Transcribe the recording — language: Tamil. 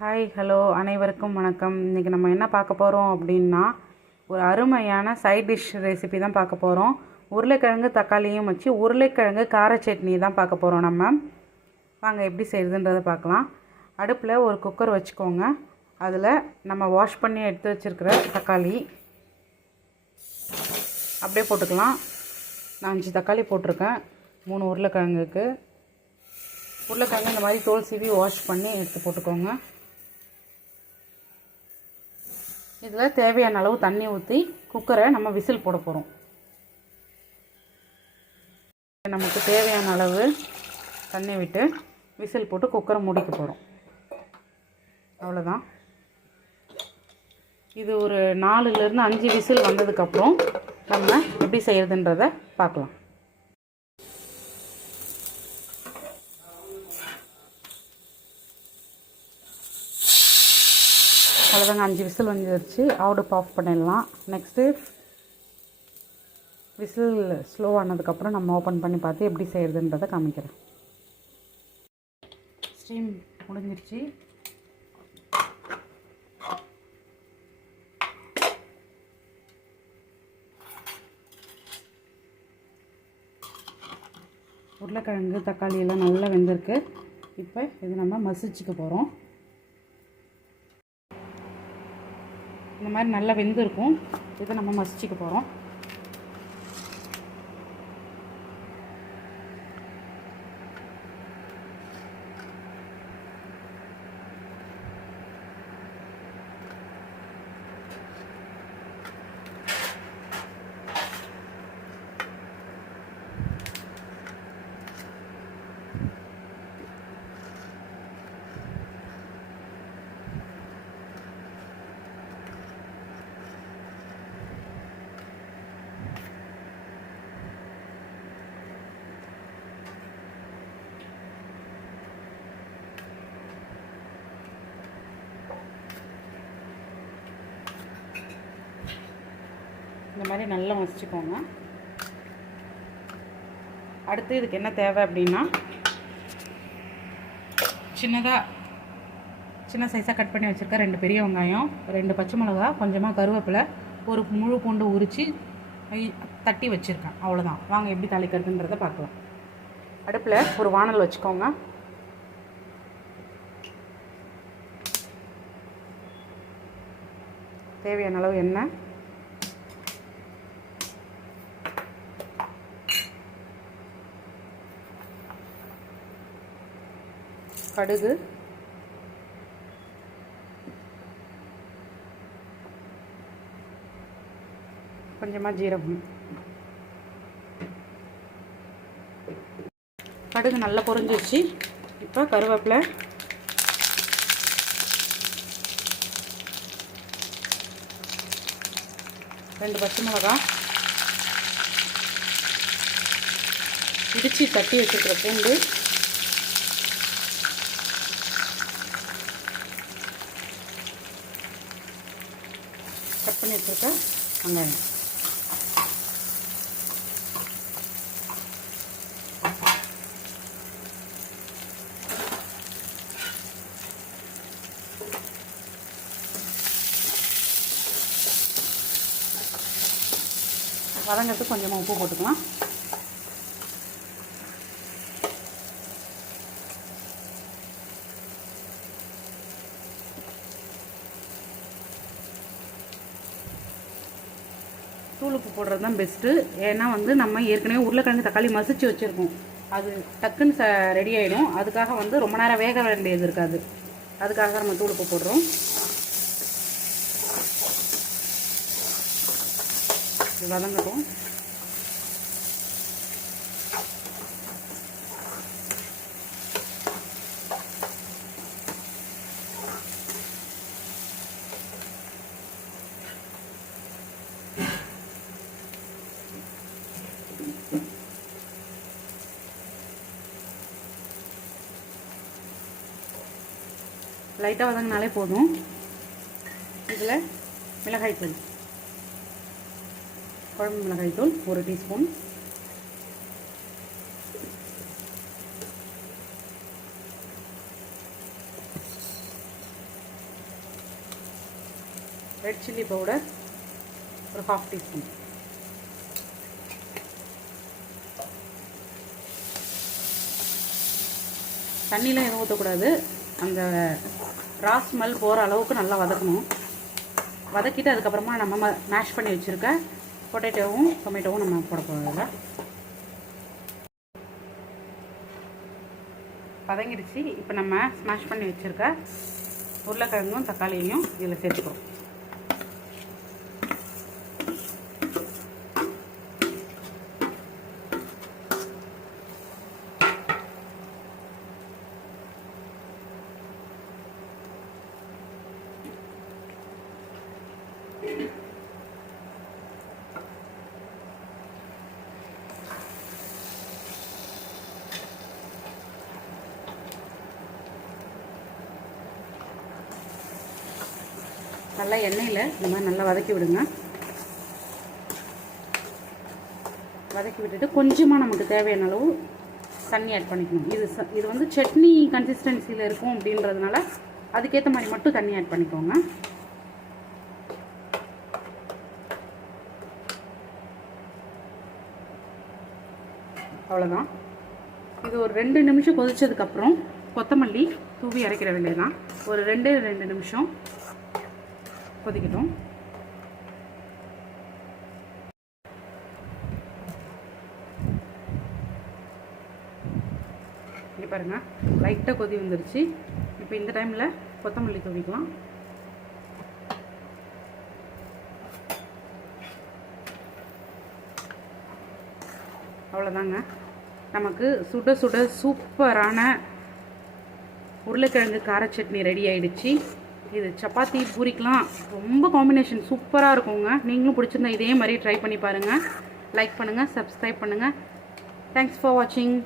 ஹாய் ஹலோ அனைவருக்கும் வணக்கம். இன்றைக்கி நம்ம என்ன பார்க்க போகிறோம் அப்படின்னா, ஒரு அருமையான சைட் டிஷ் ரெசிபி தான் பார்க்க போகிறோம். உருளைக்கிழங்கு தக்காளியும் வச்சு உருளைக்கிழங்கு கார சட்னி தான் பார்க்க போகிறோம். நம்ம வாங்க எப்படி செய்யுதுன்றதை பார்க்கலாம். அடுப்பில் ஒரு குக்கர் வச்சுக்கோங்க. அதில் நம்ம வாஷ் பண்ணி எடுத்து வச்சுருக்கிற தக்காளி அப்படியே போட்டுக்கலாம். நான் 5 தக்காளி போட்டிருக்கேன். 3 உருளைக்கிழங்குக்கு. உருளைக்கிழங்கு இந்த மாதிரி தோல் சீவி வாஷ் பண்ணி எடுத்து போட்டுக்கோங்க. இதில் தேவையான அளவு தண்ணி ஊற்றி குக்கரை நம்ம விசில் போட போகிறோம். நமக்கு தேவையான அளவு தண்ணி விட்டு விசில் போட்டு குக்கரை மூடிக்க போகிறோம். அவ்வளோதான். இது ஒரு 4லேருந்து 5 விசில் வந்ததுக்கப்புறம் நம்ம எப்படி செய்கிறதுன்றதை பார்க்கலாம். அவ்வளோதாங்க, 5 விசில் வந்துடுச்சு. அடுப்பு ஆஃப் பண்ணிடலாம். நெக்ஸ்ட்டு விசில் ஸ்லோ ஆனதுக்கப்புறம் நம்ம ஓப்பன் பண்ணி பார்த்து எப்படி செய்கிறதுன்றதை காமிக்கிறேன். ஸ்டீம் முடிஞ்சிருச்சு. உருளைக்கிழங்கு தக்காளி எல்லாம் நல்லா வெந்திருக்கு. இப்போ இது நம்ம மசிச்சுக்க போகிறோம். இந்த மாதிரி நல்லா வெந்திருக்கும். இதை நம்ம மசிச்சுக்க போகிறோம். இந்த மாதிரி நல்லா மசிச்சுக்கோங்க. அடுத்து இதுக்கு என்ன தேவை அப்படின்னா, சின்ன சைஸாக கட் பண்ணி வச்சுருக்க 2 பெரிய வெங்காயம், 2 பச்சை மிளகா, கொஞ்சமாக கருவேப்பிலை, ஒரு முழு பூண்டு உரித்து தட்டி வச்சுருக்கேன். அவ்வளோதான். வாங்க எப்படி தாளிக்கிறதுன்றதை பார்க்கலாம். அடுப்பில் ஒரு வானல் வச்சுக்கோங்க. தேவையான அளவு எண்ணெய், கடுகு, கொஞ்சமாக ஜீரகம். கடுகு நல்லா பொரிஞ்சிருச்சு. இப்போ கருவேப்பிலை, ரெண்டு பச்சை மிளகாய், இடித்து தட்டி வச்சுருக்கிற பூண்டு, கட் பண்ணி வச்சுருக்க வெங்காயம். வதங்கிறதுக்கு கொஞ்சமாக உப்பு போட்டுக்கலாம். தூள் உப்பு போடுறது தான் பெஸ்ட்டு. ஏன்னா நம்ம ஏற்கனவே உருளைக்கிழங்கு தக்காளி மசிச்சு வச்சுருக்கோம். அது டக்குன்னு ரெடி ஆகிடும். அதுக்காக ரொம்ப நேரம் வேக வேண்டியது இருக்காது. அதுக்காக நம்ம தூள் உப்பு போடுறோம். இது வதங்கட்டும். லைட்டாக வதங்கினாலே போதும். இதில் மிளகாய்த்தூள், குழம்பு மிளகாய்த்தூள் 1 டீஸ்பூன், ரெட் சில்லி பவுடர் ஒரு 1/2 டீஸ்பூன். தண்ணிலாம் எதுவும் ஊற்றக்கூடாது. அந்த ரா ஸ்மெல் போகிற அளவுக்கு நல்லா வதக்கணும். வதக்கிட்டு அதுக்கப்புறமா நம்ம மேஷ் பண்ணி வச்சுருக்க பொட்டேட்டோவும் டொமேட்டோவும் நம்ம போட போகிறதில்ல. வதங்கிடுச்சு. இப்போ நம்ம ஸ்மாஷ் பண்ணி வச்சுருக்க உருளைக்கிழங்கும் தக்காளியையும் இதில் சேர்த்துக்கிறோம். நல்லா எண்ணெயில் இந்த மாதிரி நல்லா வதக்கி விடுங்க. வதக்கி விட்டுட்டு கொஞ்சமாக நமக்கு தேவையான அளவு தண்ணி ஆட் பண்ணிக்கணும். இது வந்து சட்னி கன்சிஸ்டன்சியில் இருக்கும் அப்படின்றதுனால அதுக்கேற்ற மாதிரி மட்டும் தண்ணி ஆட் பண்ணிக்கோங்க. அவ்வளோதான். இது ஒரு 2 நிமிஷம் கொதிச்சதுக்கப்புறம் கொத்தமல்லி தூவி இறக்கிற வேண்டியதுதான். ஒரு 2 நிமிஷம் கொதிக்கட்டும். இங்கே பாருங்கள், லைட்டாக கொதி வந்துருச்சு. இப்போ இந்த டைமில் கொத்தமல்லி தூவிக்கலாம். அவ்வளோதாங்க, நமக்கு சுட சுட சூப்பரான உருளைக்கிழங்கு கார சட்னி ரெடி ஆகிடுச்சு. இது சப்பாத்தி பூரிக்கெலாம் ரொம்ப காம்பினேஷன் சூப்பராக இருக்குங்க. நீங்களும் பிடிச்சிருந்தா இதே மாதிரி ட்ரை பண்ணி பாருங்கள். லைக் பண்ணுங்கள், சப்ஸ்கிரைப் பண்ணுங்கள். தேங்க்ஸ் ஃபார் வாட்சிங்.